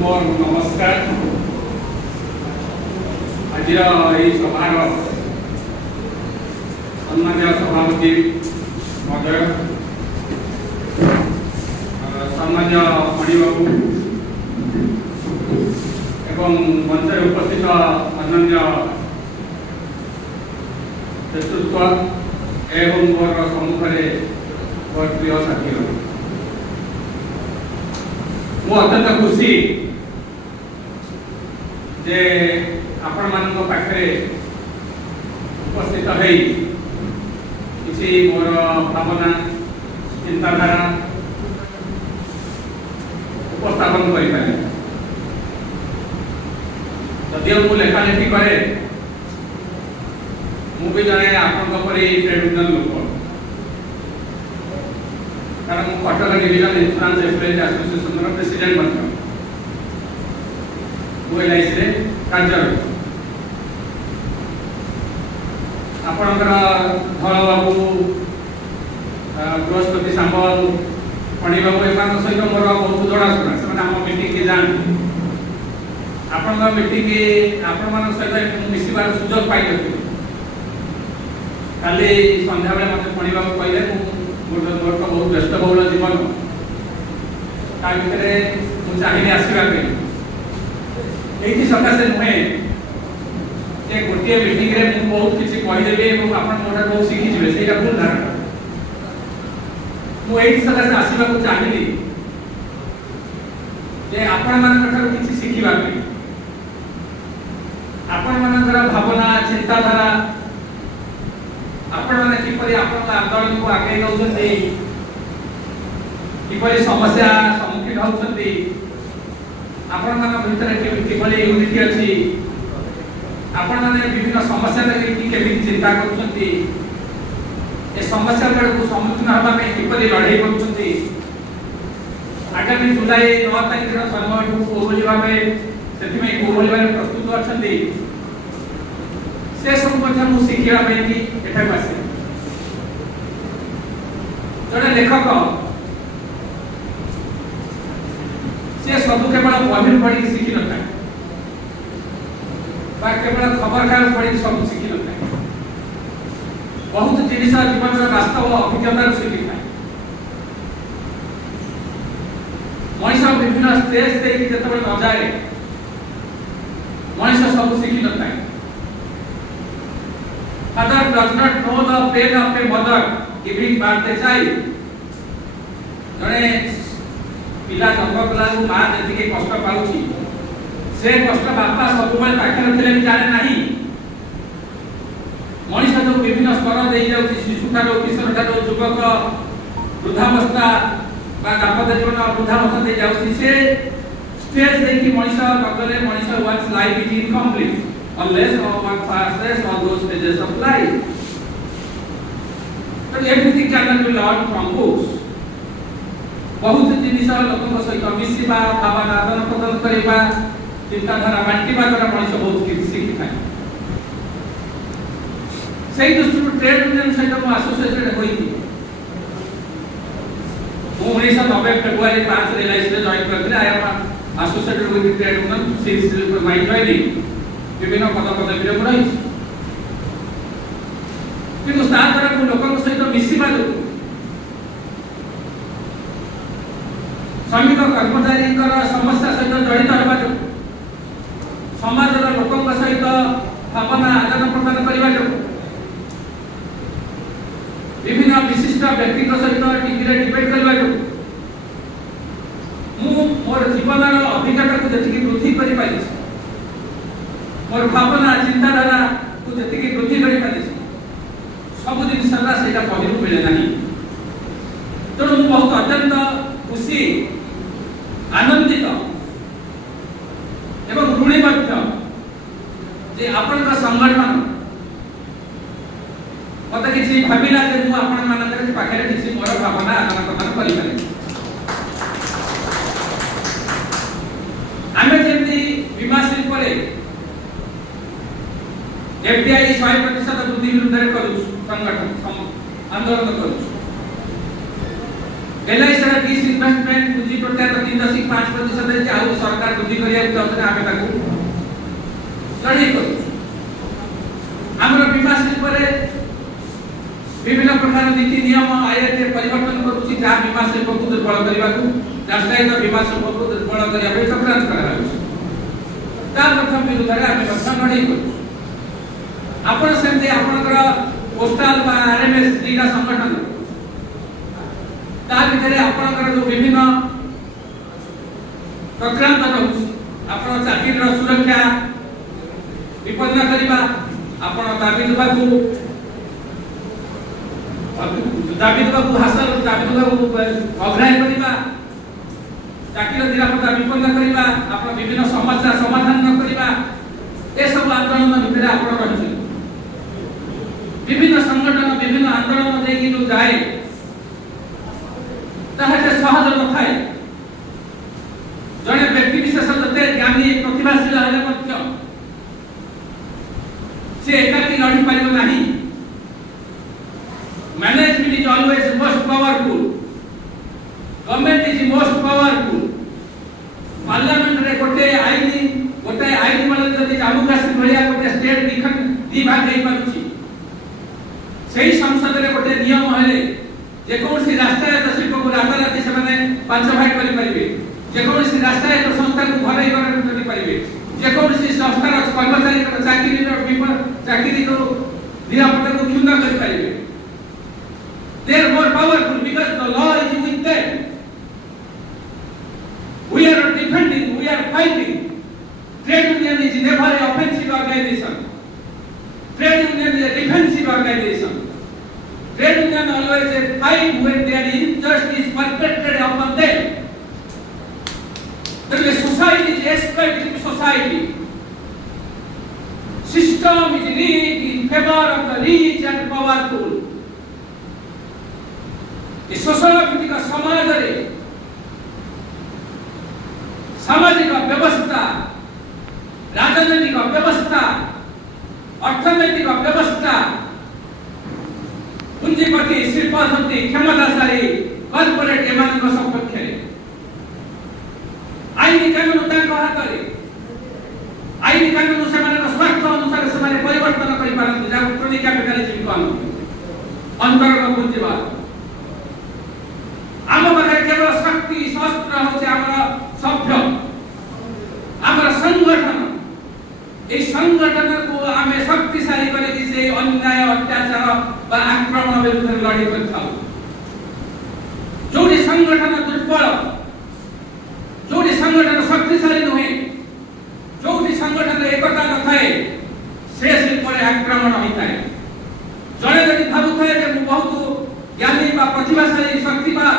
मोर नमस्कार। आज यही सभार सम्मान्य सभापति महोदय, सम्मान्य मणिबाबू एवं मंच उपस्थित अन्य नेतृत्व एवं मोर सम्मुखें बहुत प्रिय साथी, मु अत्यंत खुशी जे आपण मान पाखे उपस्थित हो किसी मोर भावना चिंताधारा उपस्थापन करें। जदि मु लेखा लेखी करे मु भी जड़े आपण ट्रेड यूनियन लोक, कारण Cuttack division insurance employees association president LIC कार्यरत। आपणकर धल बाबू, बृहस्पति सांबल, फणी बाबू एम सहित मोर बहुत जड़ाशुना से आम मीटिंग की जाती। आपण मीटिंग आपण सहित मिसबार सुजोग पाई काली संध्या बेले मत फणी बाबू कहले मोर तो बहुत व्यस्त बहुल जीवन ता भितर मुझे चाहिए आसवाक ये सकाशे नुहे जे गोटे मीटिंग रे मु बहुत किसी कहीदेवी और आप बहुत शिखीजे से भूल धारणा। मुझे सकाशे आसवाक चाहिए जे आपण मान किसी शिखा आपण मान भावना चिंताधारा आपण माने किपरि आपण आंदोलन को आगे नउछन्ती, किपरि समस्या सम्मुखीन होउछन्ती, आपण मान भितर किपरि यूनिटी अछि, आपण माने विभिन्न समस्या लेकि केमिति चिंता करूछन्ती, ए समस्या को सम्मुखीन होबा में किपरि लड़ाई करूछन्ती। आगामी जुलाई 9 तारिख समय को बोलिबा में सेति में को बोलिबा प्रस्तुत अछन्ती, से सब मध्य मु शिखिबा में कि एठा आसे जड़े लेखक से सब केवल बही पढ़ी शिखी न था केवल खबर कागज पढ़ी सब शिखी न था, बहुत जिनिस जीवन वास्तव अभिज्ञता शिखी था। मनीष विभिन्न स्टेज देखिए जो न जाए मनीष सब शिखी न था। Father does not know the pain of a mother giving birth a child. जड़े पिला जन्म कला माँ जी कष्ट पाऊँ से कष्ट बापा सब पाखे थे भी जाने ना। मनीष जो विभिन्न स्तर दे शिशु ठार किशोर ठार युवक वृद्धावस्था दाम्पत्य जीवन वृद्धावस्था दे जाऊँगी से स्टेज देखिए Manish Nagle Manish one's life is incomplete unless one passes all those stages of life. But everything cannot be learned from books. बहुत जिनिस लोक सहित मिसवा भावना आदान प्रदान करवा चिंताधारा बांटा द्वारा मनीष बहुत किसी शिखी था। से दृष्टि ट्रेड यूनियन सहित मु एसोसिएटेड होई 1990 फेब्रुआरी 5 LIC रे जॉइन करथिले। I am associated with trade union since my joining विभिन्न पद पदवी रही कि लोक सहित मिसवा जो श्रमिक कर्मचारी समस्या सहित जड़ित होगा जो समाज लोक सहित भावना आदान प्रदान करने जो विभिन्न विशिष्ट व्यक्ति सहित टीवी डिबेट करने जो मु मोर जीवन अभिज्ञता को जी वृद्धि कर मोर भावना चिंताधारा को जी वृद्धि कर सब जिन से पढ़ू मिले ना। तेणु मुझे बहुत अत्यंत खुशी आनंदित एवं ऋणी जे आपण संगठन मत कि भाविला मुझे पाखे किसी मोर भावना आदान प्रदान करें। आम जमी बीमा शिल्प FDI 100% वृद्धि विरुद्ध संगठन आंदोलन करूँ। LIC ର डिसइन्वेस्टमेंट पुंजी प्रत्यार 3.5% जे आउ सरकार वृद्धि करिया चाहते आमे ताकू लड़ाई करू। हमर बीमा शिल्प रे विभिन्न प्रकार नीति नियम आईआईटी परिवर्तन करूची जा बीमा शिल्प को दुर्बल करबा को राष्ट्रीय बीमा शिल्प को दुर्बल करिया पे चक्रांत करा ता प्रथम विरुद्ध रे आमे लड़ाई करू। आपण सेमते आपनकर पोस्टल बा आरएमएस दीटा संगठन ता भितरे आपनकर जो विभिन्न चक्रांत रहउची आपण चाकरी रो सुरक्षा विपन्न करिबा आपण दाबी देबाकू हासिल दाबी देबाकू अग्राह्य करिबा चाकरी निरापत्ता विपन्न करिबा आपण विभिन्न समस्या समाधान न करिबा ए सब आंदोलन भितरे आपण रहउची विभिन्न संगठन विभिन्न आंदोलन देखि जो जाए ताहाते सहज न थाए। जने व्यक्ति विशेष जते ज्ञानी प्रतिभाशील हेले मध्य से एकाकी लड़ी पारिबो नाही। Management is always most powerful, government is most powerful. Parliament रे गोटे आईन वाला जदी जम्मू काश्मीर भलिया गोटे स्टेट दी भाग देई पारुची सेही संसद रे गोटे नियम हेले जे कोनसी राष्ट्रीय शिल्प को राताराती से माने 5 भाग करि परिबे, जे कोनसी राष्ट्रीय संस्था को घरै करि परिबे, जे कोनसी संस्थार कर्मचारी को चाकरी को निरापत्ता को क्षुण्ण करि परिबे। They are more powerful because the law is with them. We are not defending, we are fighting. Trade union is never an offensive organization. Trade union is a defensive organization. Trade union always a fight when there is injustice perpetrated upon them. There is society is exploiting society. System is rigged in favor of the rich and powerful. The social समाज रे सामाजिक व्यवस्था, राजनैतिक व्यवस्था, अर्थनैतिक व्यवस्था, पूंजीपति शिल्पपति क्षमताशाली corporate एमानक सपक्ष आईन कानून तांको हाथ रे आईन कानून से माने स्वार्थ अनुसार से माने परिवर्तन करि पारन जा क्रोनिक कैपिटलिज्म को अंतर्गत पूंजीवाद। आम पाखे केवल शक्ति शस्त्र होचे हमर सभ्य हमर संगठन। ए संगठन को आमे शक्तिशाली करे कि से अन्याय अत्याचार बा आक्रमण विरुद्ध लड़ी करथाउ। जोडी संगठन दुर्बल, जोडी संगठन शक्तिशाली नहे, जोडी संगठन एकता न थाए से शिल्प रे आक्रमण होइताय। जणे जदि भाबुथाय जे बहुत ज्ञानी बा प्रतिभाशाली शक्तिमान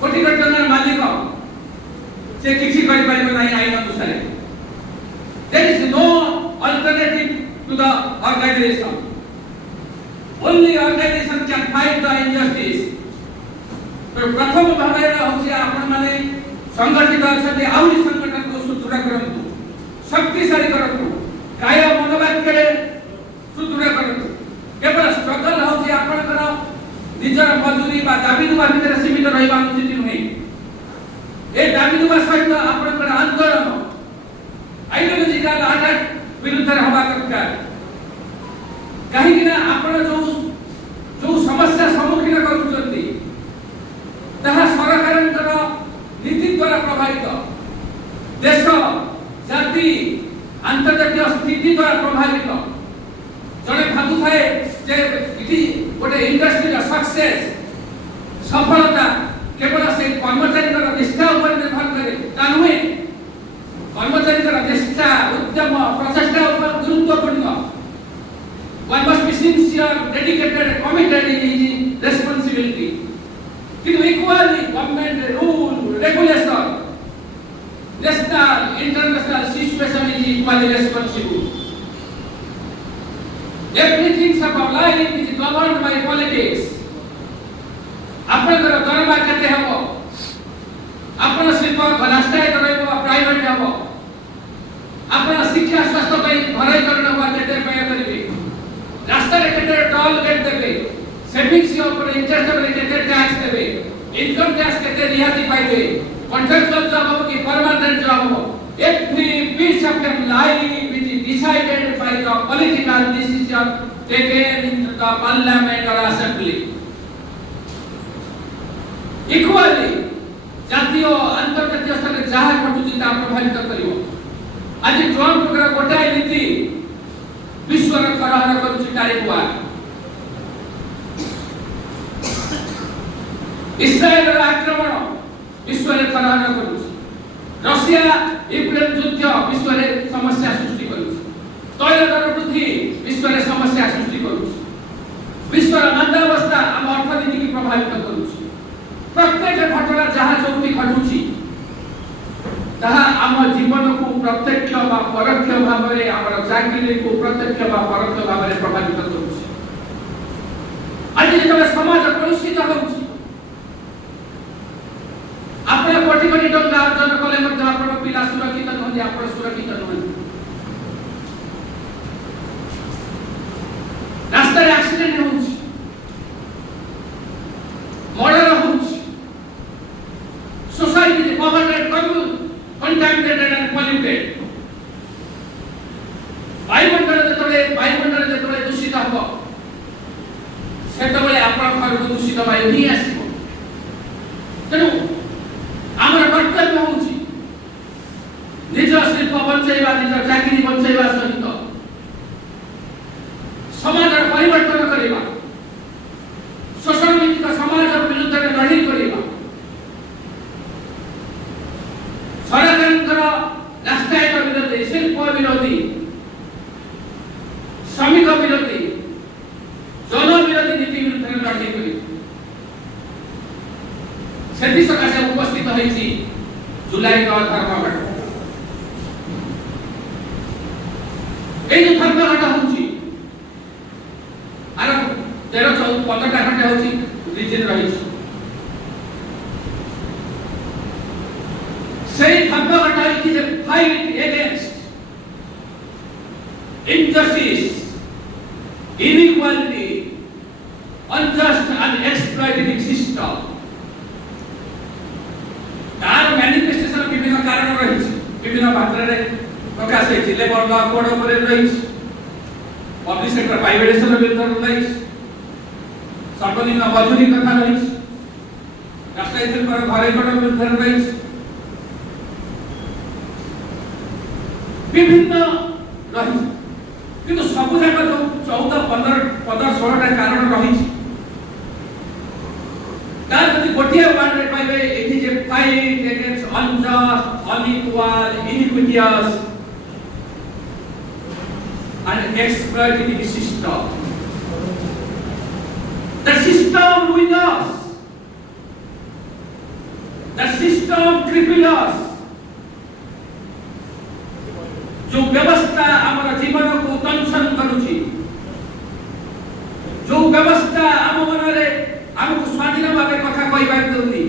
कोटी कोटी मालिक से किसी करि परिबो नाही आईन अनुसार। There is no alternative to the organization. Only organization can fight the injustice. तो प्रथम भागे होछि आपण माने संगठित अछते आउरी संगठन को सुदृढ़ करंतु, शक्तिशाली करंतु, काय मनोवाक्य सुदृढ़ करंतु। केवल स्ट्रगल होछि आपनकर निजर मजूरी बा दाबी दुबा भितर सीमित रहिबा उचित नुहे। ए दाबी दुबा सहित आपनकर आंदोलन आइडियोलॉजिकल अटैक विरुद्ध हवा दरकार। कहीं ना आपण जो समस्या सम्मुखीन करूछंती ताहा सरकारंकर नीति द्वारा प्रभावित, देश जाति अंतर्जातीय स्थिति द्वारा प्रभावित। जने भाबु थाए जे इति गोटे इंडस्ट्री सक्सेस सफलता केवल से कर्मचारी निष्ठा ऊपर निर्भर करे ता नुहे। कर्मचारी निष्ठा उद्यम प्रचेष्टा ऊपर गुरुत्वपूर्ण। One must be sincere, dedicated, committed in his responsibility. Equally, government rule, regulation, national, international situation is equally responsible. Everything of life is governed by politics. आपनकर दरबा केते हबो, आपन शिल्प राष्ट्रीय रहबो प्राइवेट हबो, आपन शिक्षा स्वास्थ्य पई घरै करण हबो केते पय करिवे, राष्ट्र केते टोल गेट देबे, सेविंग्स ऊपर इंटरेस्ट ऊपर केते टैक्स देबे, इनकम टैक्स के रियायती पाइबे कॉन्ट्रैक्चुअल जॉब हो कि परमानेंट जॉब हो every piece of their life which is decided by the political decision taken in the parliament or assembly equally জাতীয় আন্তর্জাতিক স্তরে যাহা ঘটুছি তা প্রভাবিত করিব আজ ট্রাম্পর গোটাଏ নীতি বিশ্বর করহর করুছি তারিকুয়া ইসরায়েলের আক্রমণ বিশ্বরে করহর করুছি রাশিয়া ইউক্রেন যুদ্ধ বিশ্বরে সমস্যা সৃষ্টি করুছি তৈল দর বৃদ্ধি বিশ্বরে সমস্যা সৃষ্টি করুছি বিশ্বর মন্দাবস্থা ଆମ অর্থনীতিকে প্রভাবিত করুছি প্রত্যেক ঘটনা যাহা চৌকি ঘটুছি তাহা ଆମ জীবনକୁ প্রত্যক্ষ বা পরোক্ষ ভাবে আমার চাকরিକୁ প্রত্যক্ষ বা পরোক্ষ ভাবে প্রভাবিত করুছি আজ যেতবে সমাজ কলুষিত হচ্ছে আপনার কোটি কোটি টাকা অর্জন কলে মধ্যে আপনার পিলা সুরক্ষিত নহে আপনার সুরক্ষিত নহে রাস্তায় অ্যাক্সিডেন্ট হচ্ছে মর্ডার হচ্ছে society poverty contaminated and polluted বায়ুমণ্ডল যেতবে দূষিত হব সেতবে আপনার ঘরକୁ দূষিত বায়ু নিয়ে আসিব তেণু আমার কর্তব্য হচ্ছে নিজ শিল্প বঞ্চাইবা নিজ চাকরি বঞ্চাইবা সহিত সমাজের পরিবর্তন করিবা শোষণ ভিত্তিক সমাজের বিরুদ্ধে লড়াই করিবা সরকারଙ୍କର রাষ্ট্রায়ত্ত বিরোধী শিল্প বিরোধী শ্রমিক বিরোধী জন বিরোধী নীতি বিরুদ্ধে লড়াই করিবা সেটি সকাশে উপস্থিত হয়েছি জুলাই ধর্মঘট এই যে ধর্মঘট হচ্ছে আর 13-14টা ঘটে হচ্ছে রিজন রয়েছে সেই ধর্মঘট হচ্ছে যে fight against injustice, inequality, unjust and exploitative system. তার ম্যানিফেস্টেশন বিভিন্ন কারণ রয়েছে বিভিন্ন মাত্রায় প্রকাশ হয়েছে লেবার ল কোড উপরে রয়েছে পাবলিক সেক্টর প্রাইভেটাইজেশনের বিরুদ্ধে রয়েছে সর্বনিম্ন মজুরি কথা রয়েছে রাষ্ট্রায়ত্ত ঘরে ঘরে বিরুদ্ধে রয়েছে বিভিন্ন রয়েছে কিন্তু সবু যাক 14-15-16টা কারণ রয়েছে তার যদি গোটিয়ে ওয়ার্ডে পাইবে এটি যে fight against unjust, unequal, iniquitous and exploitative system. The system with us. The system cripple us. जो व्यवस्था आमर जीवन को तंसन करूची जो व्यवस्था आम मनरे हमको स्वाधीन भावे कथा कहबा देउनी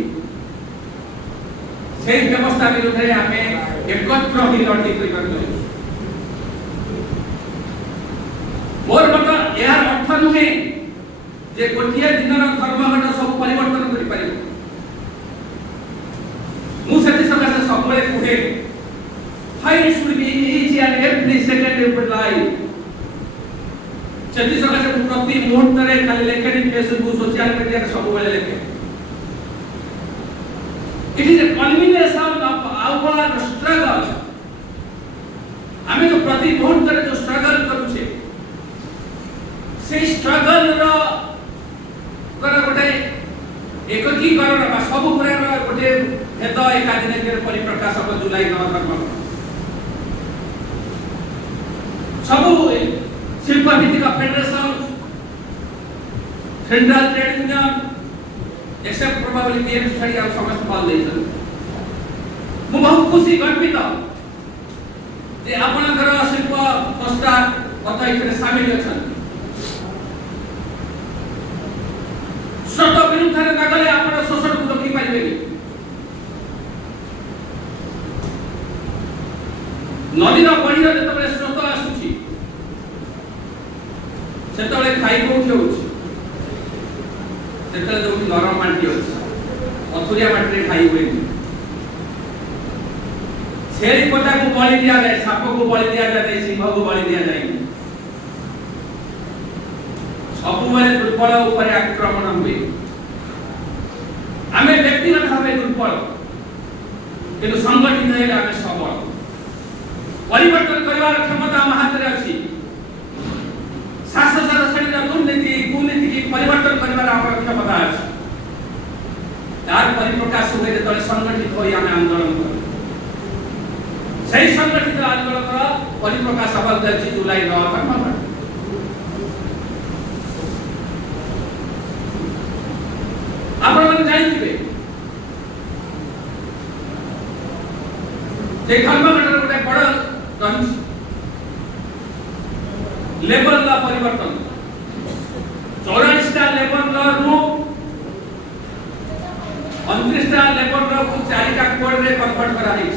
সেই ব্যবস্থা বিরুদ্ধে আমি একত্র হই লড়াই করিবা মোর মত এর অর্থ নহে যে গোটিয়ে দিনর ধর্মঘট সব পরিবর্তন করি পারিব মু সেতি সকাশে সকলে কুহে fight should be in each and every second of life সেতি সকাশে প্রতি মুহূর্তে খালি লেখেনি ফেসবুক সোশ্যাল মিডিয়া সববেলে লেখে It is a culmination of our struggle. हमें जो प्रति मुहूर्त जो struggle करूचे, से struggle रो करा गोटे एक की करो ना सब पूरा गोटे हेतु एक दिन के परिप्रकाश अब जुलाई 9 तक सब शिल्प भित्तिक federation central trade union except probably the study of समस्त पाल देइछन मु बहुत खुशी गर्वित जे आपनकर शिल्प संस्था कथा एथरे शामिल छन स्रोत विरुद्ध रे नगले आपण शोषण को रोकी पाइबे नदीर बढिर जतबे स्रोत आसुची सेतबे खाई कोठी होउची सेतबे जो नरम माटी होउची पथुरिया माटी खाई हुए छेली कोटा को बलि दिया जाए, साप को बलि दिया जाए, सिंह को बलि दिया जाए। सबुबले दुर्बल ऊपर आक्रमण हुए। आम व्यक्तिगत भाव दुर्बल किंतु संगठित है आम सबल। परिवर्तन कर क्षमता आम हाथ में अच्छी। शासन श्रेणी दुर्नीति कुनीति की परिवर्तन कर क्षमता अच्छी। तार परिप्रकाश हुए जो संगठित हो आम आंदोलन कर सही संगठित आंदोलन परिप्रकाश हवा जाए जुलाई 9 तक। आप जानते धर्मघटर गोटे बड़ लेवल परिवर्तन 44टा लेवल रु 29टा लेवल को 4टा कोड रे कन्वर्ट करा है।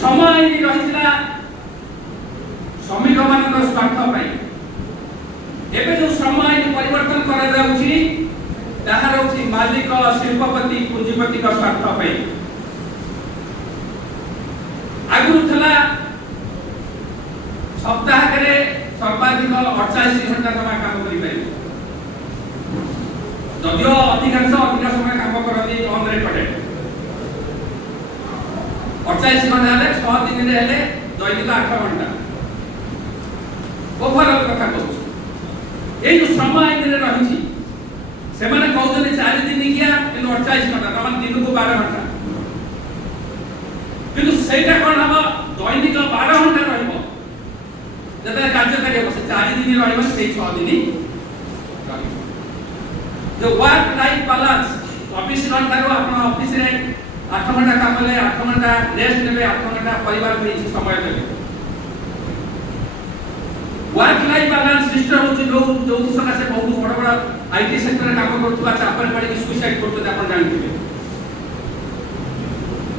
समय रहिला श्रमिक मान स्वार्थ पाई एबे जो समय परिवर्तन करा जाउची ताहा रहउची मालिक शिल्पपति पूंजीपति का स्वार्थ पाई। आगु थला सप्ताह करे सर्वाधिक 48 घंटा तमा काम करि पाई। जदियो अधिकांश अधिक समय काम करती ऑन रेकॉर्डेड 48 घंटा हेले 6 दिन रे हेले दैनिक 8 घंटा ओवरऑल कथा कहू। ए जो समय आईन रे रहिछि से माने कहउछन 4 दिन किया किंतु 48 घंटा तमान दिन को 12 घंटा किंतु सेटा कोन हबो दैनिक 12 घंटा रहइबो जते कार्यकारी हबो से 4 दिन रहइबो से 6 दिन जो वर्क लाइफ बैलेंस 24 घंटा रो अपन ऑफिस रे 8 घंटा काम ले 8 घंटा रेस्ट लेबे 8 घंटा परिवार में समय देबे। वर्क लाइफ बैलेंस सिस्टम होची जो सका से बहुत बड़ बड़ आईटी सेक्टर में काम करथुवा चापर पड़े कि सुसाइड करथु आपण जानथिबे।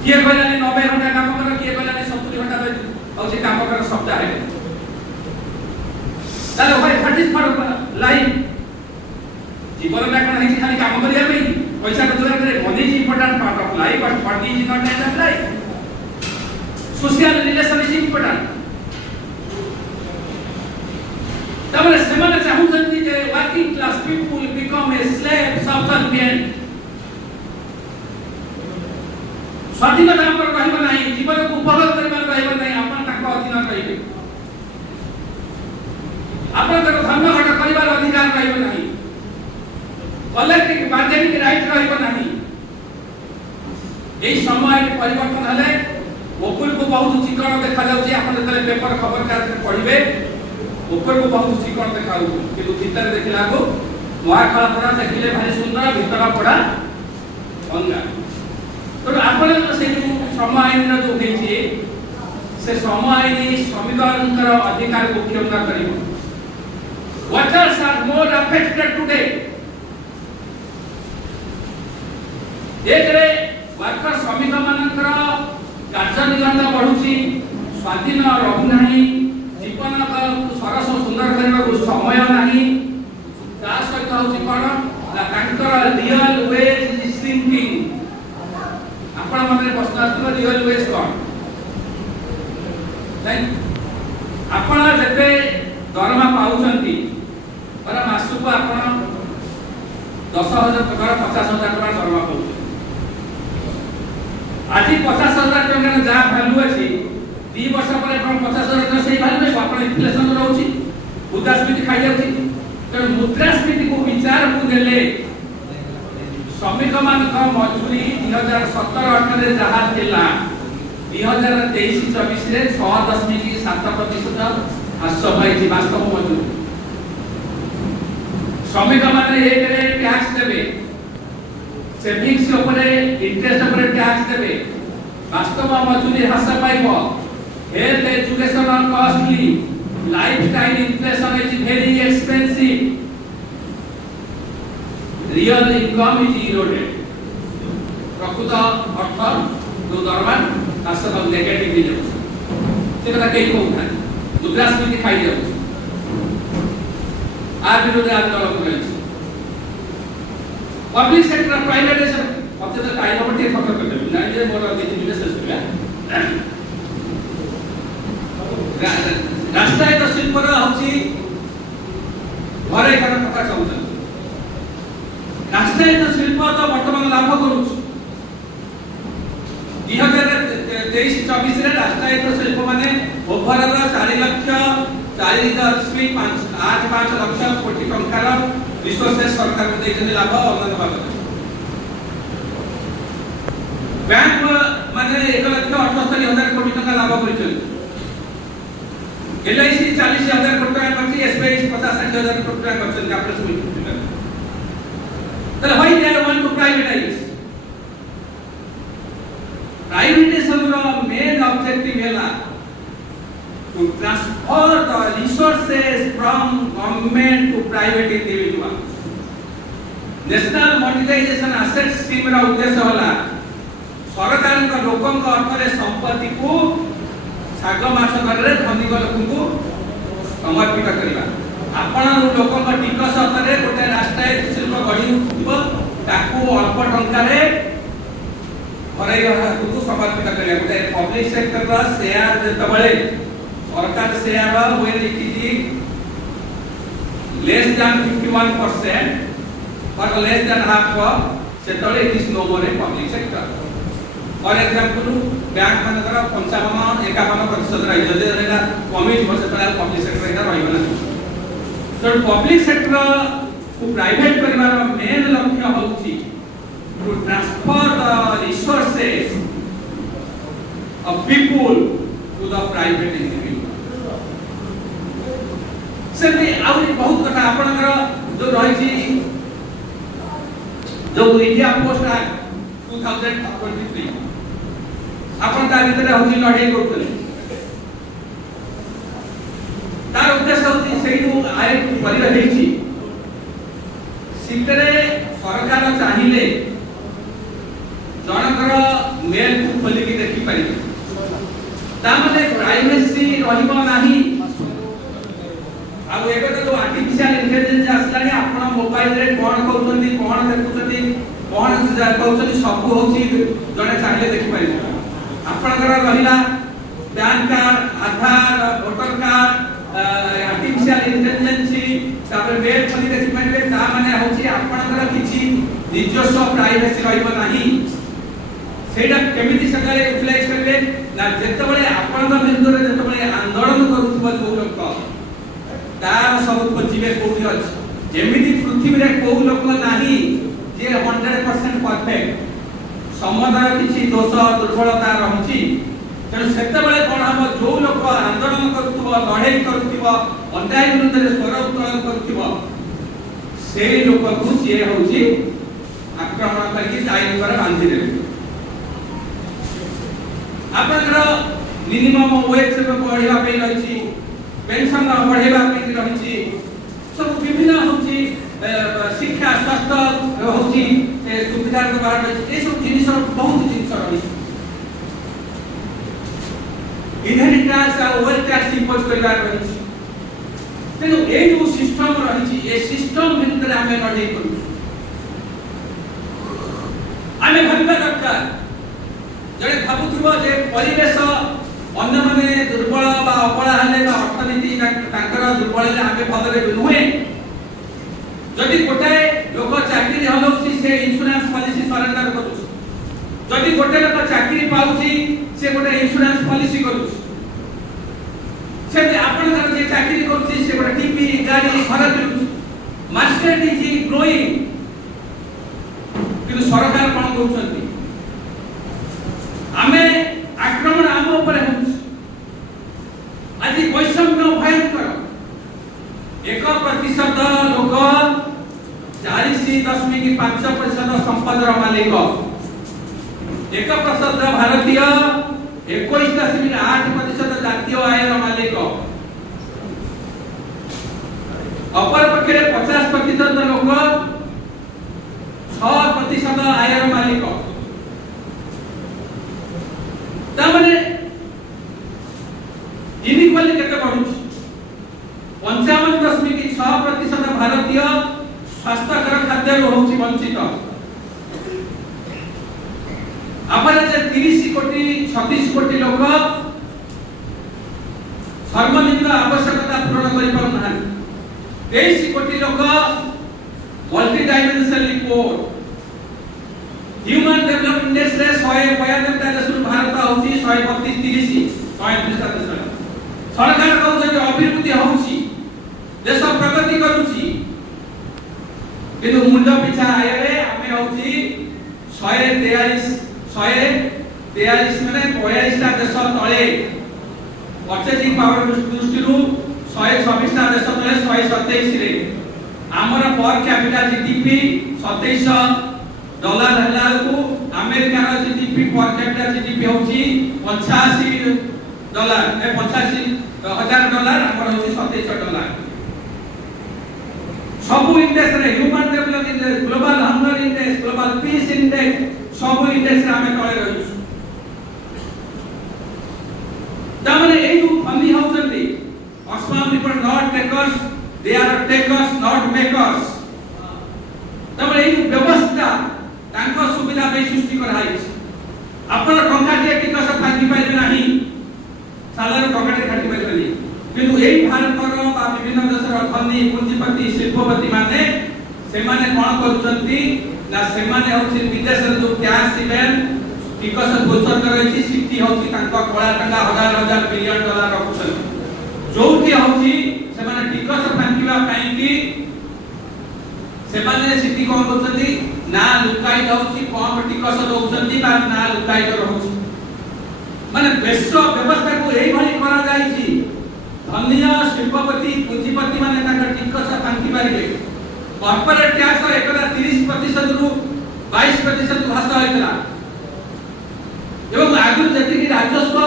किए कहलानी 90 घंटा काम कर किए कहलानी 70 घंटा औ से काम कर सप्ताह है। ताले भाई व्हाट इज फॉर लाइफ जीवन में कौन है खाली काम करिया में पैसा रोजगार करे money is important part of life but money is not end of life. Social relation is important. तबले सेमाने चाहुचंती जे working class people become a slave subservient. स्वाधीनता पर रहइबो नाही जीवन को उपभोग करबा रहइबो नाही अपन ताको अधीन रहिबे। अपन ताको धर्मघट करिबार अधिकार रहइबो नाही। कलेक्टिव बार्गेनिंग राइट रहइबो नाही। एई समय परिवर्तन हले ऊपर को बहुत चिकन देखा जाउची। आपण जतले पेपर खबर कागज पढिबे ऊपर को बहुत चिकन देखा जाउची किंतु भीतर देखिला को महाकाल पड़ा देखिले भारी सुंदर भीतर पड़ा अंगा। तो आपण से जो समय आईन जो हेची से समय आईन श्रमिकंकर अधिकार को क्षुण्ण करिवो। Workers are more affected today. एकरे वर्कर श्रमिक मानकर कार्य निबंध बढ़ुची स्वाधीन रहु नाही जीवन को सरस सुंदर करबा को समय नाही। ता सहित होची कोन ला तांकर रियल वेज इज श्रिंकिंग। आपण मने प्रश्न आस्तु रियल वेज कोन नहीं आपण जते दरमा पाउछंती पर मासु को आपण 10,000 टका 50,000 टका दरमा पाउछ। आज 50,000 टका जा वैल्यू अछि 2 वर्ष पर आपण 50,000 टका सही वैल्यू नै आपण इन्फ्लेशन रहउची मुद्रास्फीति खाइ जाउची। त मुद्रास्फीति को विचार को देले श्रमिक मान का मजदूरी 2017-18 जहा थिला 2023-24 रे 6.7% ह्रास पाइछि वास्तव मजदूरी। श्रमिक माने एक रे टैक्स देबे सेविंग्स ऊपर इंटरेस्ट ऊपर टैक्स देबे वास्तव मजदूरी ह्रास पाइबो। Health education costly lifestyle inflation is very expensive real income is eroded. प्रकृत अर्थ जो दरमा ह्रास नेगेटिव दि जाउछ से कथा केही कहू मुद्रास्फीति खाइ जाउछ। आ विरोध आंदोलन करछि पब्लिक सेक्टर प्राइवेटाइजेशन अब तो टाइम बटे खतर कर देबे ना जे मोर के दिन से सुबह राष्ट्रीय शिल्प रा होची घरे घर कथा कहउछ राष्ट्रीय शिल्प तो वर्तमान लाभ करूछ 2023-24 रे राष्ट्रीय शिल्प माने ओभरऑल 4,40,4.85 लाख कोटी टंकार रिसोर्सेस सरकार को देछन लाभ अनुदान भाग बैंक माने 1,78,000 कोटी टंका लाभ करिछन एलआईसी 40,000 कोटी टंका करछि एसबीआई 50,000 कोटी टंका करछन कैपिटल सुविधा then why they want to privatize privatization ro main objective hela to transfer the resources from government to private individual national monetization asset scheme ro उद्देश्य होला सरकार का लोकन का अर्थ रे संपत्ति को साग मास करे धनिक लोक को समर्पित करबा आपण लोकन का टिकस करे गोटे राष्ट्रीय शिल्प गढ़ी उठिबो ताकू अल्प टंका रे घरै को समर्पित करबा गोटे पब्लिक सेक्टर रा शेयर जतबळे सरकार share when it is less than 51% or less than half सेतळे it is no more a public sector for example bank मानकर 55-51% रही जदे रहला कमी सेतळे पब्लिक सेक्टर एटा रहइबना तो पब्लिक सेक्टर को प्राइवेट परिवार मेन लक्ष्य होची to transfer the resources of people to the private individual से आउरी बहुत कथा आपनकर जो रही जो इंडिया पोस्ट एक्ट 2023 आपन ता भीतर होची लड़ाई करथले तार उद्देश्य होची सेनु आय परिवा हेची सितरे सरकार चाहिले जनकर मेल को खोली के देखि पारि ता माने प्राइवेसी रहिबो नाही आ एबे तो आर्टिफिशियल इंटेलिजेंस आसलानी आपण मोबाइल रे कोन कहउछंती कोन देखुछंती कोन कहउछंती सब होची जने चाहिले देखि पारि आपनकर रहिला पैन कार्ड आधार वोटर कार्ड आर्टिफिशियल इंटेलिजेंस तापर मेल खोली देखि पारिबे ता माने होची आपनकर किछि निजस्व प्राइवेसी रहिबो नाही सेटा केमिति सकाले यूटिलाइज करबे ना जेतबळे आपनकर बिंदुरे जेतबळे आंदोलन करूथबो जो लोक तार सब खोजिबे कोठी अछि जेमिति पृथ्वी रे को लोक नाही जे 100% परफेक्ट समदर किछि दोष दुर्बलता रहछि तेणु सेतबळे कोन हम जो लोक आंदोलन करूथबो लड़ाई करूथबो अन्याय विरुद्ध रे स्वर उत्तोलन करूथबो सेही लोक को जे होछि आक्रमण करके टाइम पर बांधि देबे आपनकर मिनिमम वेज से बढ़िया पे रहिछि पेंशन बढ़ेबा पे रहिछि सब विभिन्न होछि शिक्षा स्वास्थ्य होछि सुविधा के बारे में ए सब जिनिस बहुत जिनिस रहिछि इनहेरिटेंस आ वेल्थ टैक्स इंपोज करबा रहिछि तेनु ए जो सिस्टम रहिछि ए सिस्टम भितर हमें लड़ाई करू आमे भाबा दरकार जड़े भाबुथबो जे परिवेश अन्य माने दुर्बल बा अपला हले बा अर्थनीति तांकर दुर्बल ले आमे भदरे नुहे जदि गोटे लोक चाकरी हलौसी से इंश्योरेंस पॉलिसी सरेंडर करूछ जदि गोटे लोक चाकरी पाउची से गोटे इंश्योरेंस पॉलिसी करूछ से आपण घर जे चाकरी करूची से गोटे टीवी गाड़ी घर किनुछ मार्केट इज ग्रोइंग किनु सरकार कोन कहउछंती आमे आक्रमण आम ऊपर होउछ आज वैषम्य भयंकर 1% लोक 40.5% संपदर मालिक 1% भारतीय 21.8% जातीय आयर मालिक अपर पक्षे 50% लोक 6% आयर मालिक तामने इनइक्वालिटी केते बढ़ुछ 55.6% भारतीय स्वास्थ्यकर खाद्य होची वंचित आपले 30 कोटी 36 कोटी लोक सर्वनिम्न आवश्यकता पूर्ण कर पाउ ना 23 कोटी लोक मल्टी डायमेंशनली पोर ह्यूमन डेवलपमेंट इंडेक्स रे 192 टा देश भारत होची 132 30 130 टा देश सरकार कहउछ जे अभिवृद्धि होची देश प्रगति करूची किंतु मुंड पिछा आय रे हमें होची 143 माने 42 टा देश तळे परचेजिंग पावर दृष्टिरू 126 टा देश तळे 127 रे हमर पर कैपिटल जीडीपी $27 हल्ला को अमेरिका रो जीडीपी पर कैपिटल जीडीपी होची $85 ए $85,000 हमर होची $27 सब इंडेक्स रे human development index global hunger index global peace index सब इंडेक्स रे हमें तळे रही तामने एई फंडी होचंती अस्माम report not takers they are takers not makers तामने एई व्यवस्था तांको सुविधा पे सृष्टि कराई आपण टंका के टिकस फांकी पाइबे नाही साधारण टंका के फांकी पाइबे नाही किंतु एई भारतर बा विभिन्न देशर धनी पूंजीपति शिल्पपति माने से माने कोन करूचंती ना से माने होछि विदेश रे जो टैक्स इवेंट टिकस गोचर करैछि सिटी होछि तांको कळा टंका हजार हजार बिलियन डॉलर रखुछन जोठी होछि से माने टिकस फांकीबा पई कि से माने सिटी कोन करछंती ना लुकाई दउछि कम टिकस दउछंती बा ना लुकाई रहउछि माने विश्व व्यवस्था को एई भली करा जाईछि धन्य शिल्पपति पूंजीपति माने तांका टिकस फांकी पारिबे कॉर्पोरेट टैक्स एकदा 30% रु 22% भाषा होइतला एवं आगु जति राजस्व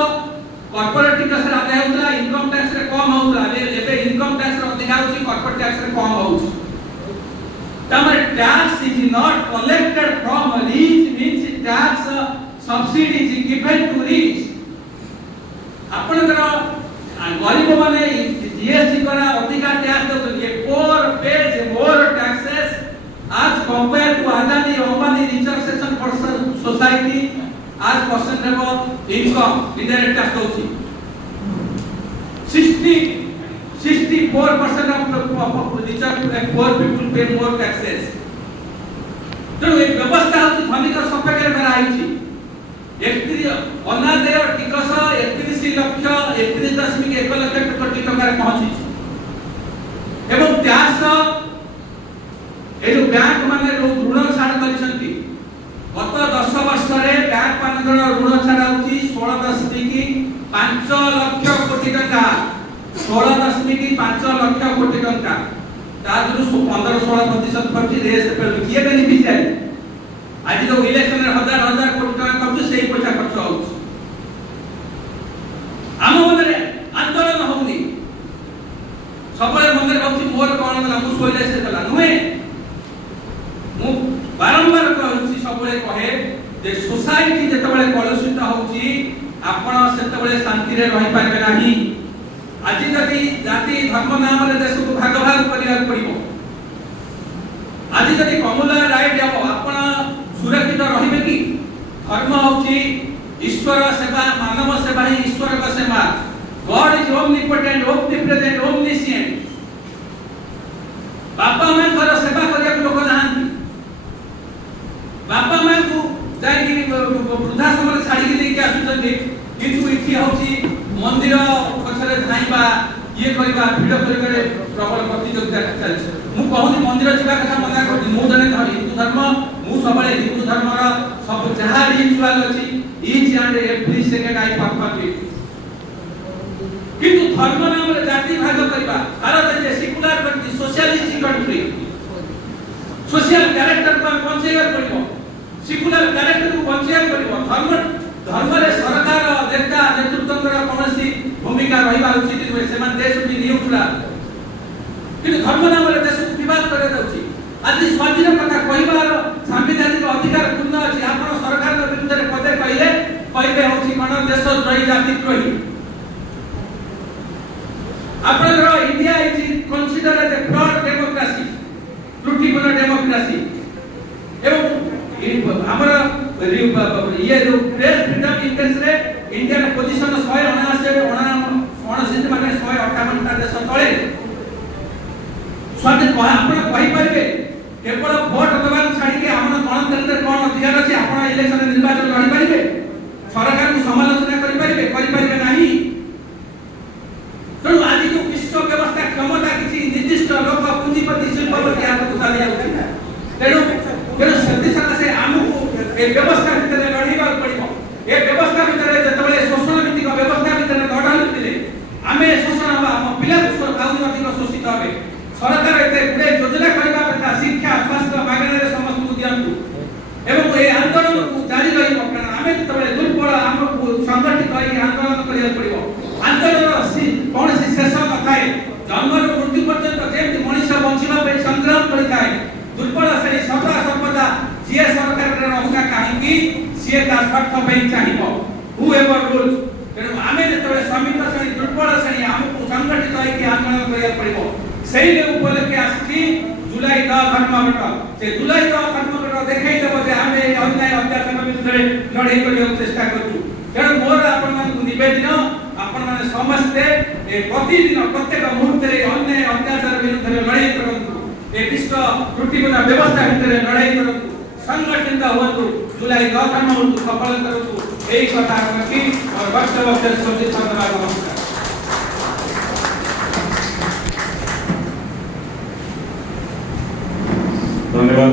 कॉर्पोरेट टैक्स रे आदाय होतला इनकम टैक्स रे कम होतला एबे इनकम टैक्स रे अधिक होछि कॉर्पोरेट टैक्स रे कम होछि तमर tax is not collected from rich means tax subsidy is given to rich आपनकर गरीब माने जीएसटी करा अधिक टैक्स दो ये poor pays more taxes as compare to Adani Ambani richer section person society as percent of income indirect tax होची 64% of richer poor people pay more taxes तो एक व्यवस्था होची धनिक सपेक्षे मेरा आइची 31 अनादेय टिकस 31 लाख 31.1 लाख कोटी टका रे पहुंची एवं टैक्स ए जो बैंक माने ऋण छाड़ करिसंती गत 10 वर्ष रे बैंक मानकर ऋण छाड़ होची 16.5 लाख कोटी टका 16.5 लाख कोटी टका तादरु 15-16% परची रेस पे किए बेनिफिशियरी आज जो इलेक्शन रे हजार कोटी टका खर्च सेही पैसा खर्च होची आम मनरे आंदोलन होउनी सबले मनरे होची मोर कोन गला मु सोइले से गला नुहे मु बारंबार कहउची सबले कहे जे सोसाइटी जेतबेले कलुषित होउची आपण सेतबेले शांति रे रहि पारबे नाही आज जदि जाति धर्म नाम रे देश को भाग भाग करिया पड़िबो आज जदि कमुला राइट जाबो आपण सुरक्षित रहिबे कि धर्म होची ईश्वर सेवा मानव सेवा ही ईश्वर का सेवा गॉड इज ओमनिपोटेंट ओमनिप्रेजेंट ओमनिशिएंट बापा मां कर सेवा करिया लोक जाहंती बापा मां को जाई कि वृद्धा समय छाड़ी के लेके आसुचंती किंतु इथि होची मंदिर पछरे धाइबा ये करबा भिड करबे प्रबल प्रतियोगिता चलछ मु कहूनी मंदिर जिबा कथा मना करती मु जने हिंदू धर्म मु सबले हिंदू धर्म रा सब जहा रिचुअल अछि each and every second I perform it किंतु धर्म नाम रे जाति भाग करबा भारत जे secular country socialist country social character को बंचेबा पड़िबो सेकुलर कैरेक्टर को बंचेबा पड़िबो धर्म रे सरकार नेता नेतृत्व कोनसी भूमिका रहिबा उचित नुहे से मान देश भी निउट्रा किंतु धर्म नाम रे देश को विवाद करे दउची आज स्वाधीन कथा कहिबार संविधानिक अधिकार पूर्ण अछि आपण सरकार विरुद्ध रे पदे कहिले होची कोन देश द्रोही जाति द्रोही आपण India is considered as a fraud democracy त्रुटिपूर्ण डेमोक्रेसी हमर ये जो प्रेस फ्रीडम इंडेक्स रे इंडिया पोजीशन 179 माने 158 टा देश तळे स्वाद आपण कहि परिबे केवल वोट देबान छाडी के हमन गणतंत्र कोन अधिकार अछि आपण इलेक्शन निर्वाचन लड़ी परिबे सरकार को समालोचना करि परिबे नाही तो आज जो विश्व व्यवस्था क्षमता किसी निर्दिष्ट लोक पूंजीपति शिल्पपति आपको चली जाउछि तेणु सत्य से आमको ए व्यवस्था भीतर लड़ीबा पड़िबो ए व्यवस्था भीतर जतबले शोषण भित्तिक व्यवस्था भीतर लड़ालुतिले आमे शोषण हबा हम पिला आउन अधिक शोषित होबे सरकार एते गुडे योजना करबा पता शिक्षा स्वास्थ्य मागणारे समस्त को दियंतु एवं ए आंदोलन को जारी रहिबो कारण आमे जतबले दुर्बल हमको संगठित होई आंदोलन करिया पड़िबो आंदोलन कौन सी शेष नथाए जन्मर मृत्यु पर्यंत जेमति मनुष्य बंचिबा पे संग्राम करिताए दुर्बल श्रेणी सदा सर्वदा जे सरकार रे रहूगा काहेकि से ता स्वार्थ पे चाहिबो हु एवर रूल्स तेणु आमे जतबे श्रमिक श्रेणी दुर्बल श्रेणी हमको संगठित होई कि आंदोलन करिया पड़िबो सेही उपलक्षे आछि जुलाई 10 धर्मघट से जुलाई 10 धर्मघट देखाई देबो जे आमे अन्याय अत्याचार विरुद्ध लड़ाई करिया चेष्टा करछु तेणु मोर आपण मानकु निवेदन आपण माने समस्त ए प्रतिदिन प्रत्येक मुहूर्त रे अन्याय अत्याचार विरुद्ध लड़ाई करंतु ए विश्व त्रुटिपूर्ण व्यवस्था भीतर लड़ाई करंतु संगठित होतु जुलाई 10 धर्मघट सफल करंतु एही कथा कि और वर्ष सोचित धन्यवाद नमस्कार। धन्यवाद।